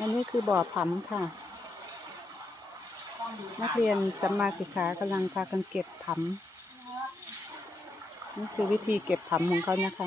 อันนี้คือบ่อผำค่ะ นักเรียนจำมาสิขากำลังพากันเก็บผำนี่คือวิธีเก็บผำของเขานะคะ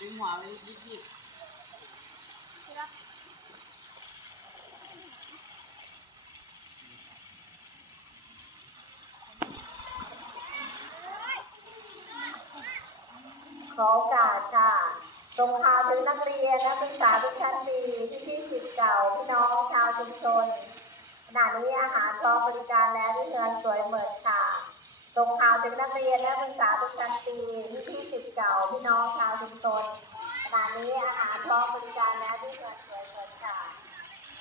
ขอโอกาสค่ะส่งข่าวถึงนักเรียนนักศึกษาทุกชั้นดีพี่พี่ๆศิษย์เก่าพี่น้องชาวชุมชนขณะนี้อาหารพร้อมบริการแล้วที่เงินสวยเหมือนค่ะส่งข่าวถึงนักเรียนและนักศึกษาทุกชั้นดีพี่พี่ๆศิษย์เก่า พี่น้องชาวชุมชนขณะ นี้อาหารพร้อมบริการแล้วที่เงิดสวยเหมือนค่ะ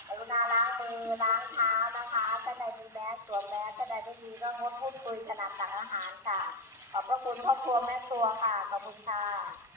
กรุณาล้างมือล้างเท้านะคะถ้าใดมีแมสสวมแมสถ้าใดไม่มีก็งดพูดคุยขณะตักอาหารค่ะ ขอบพระคุณครอบครัวแม่ตัวค่ะ ขอบคุณค่ะ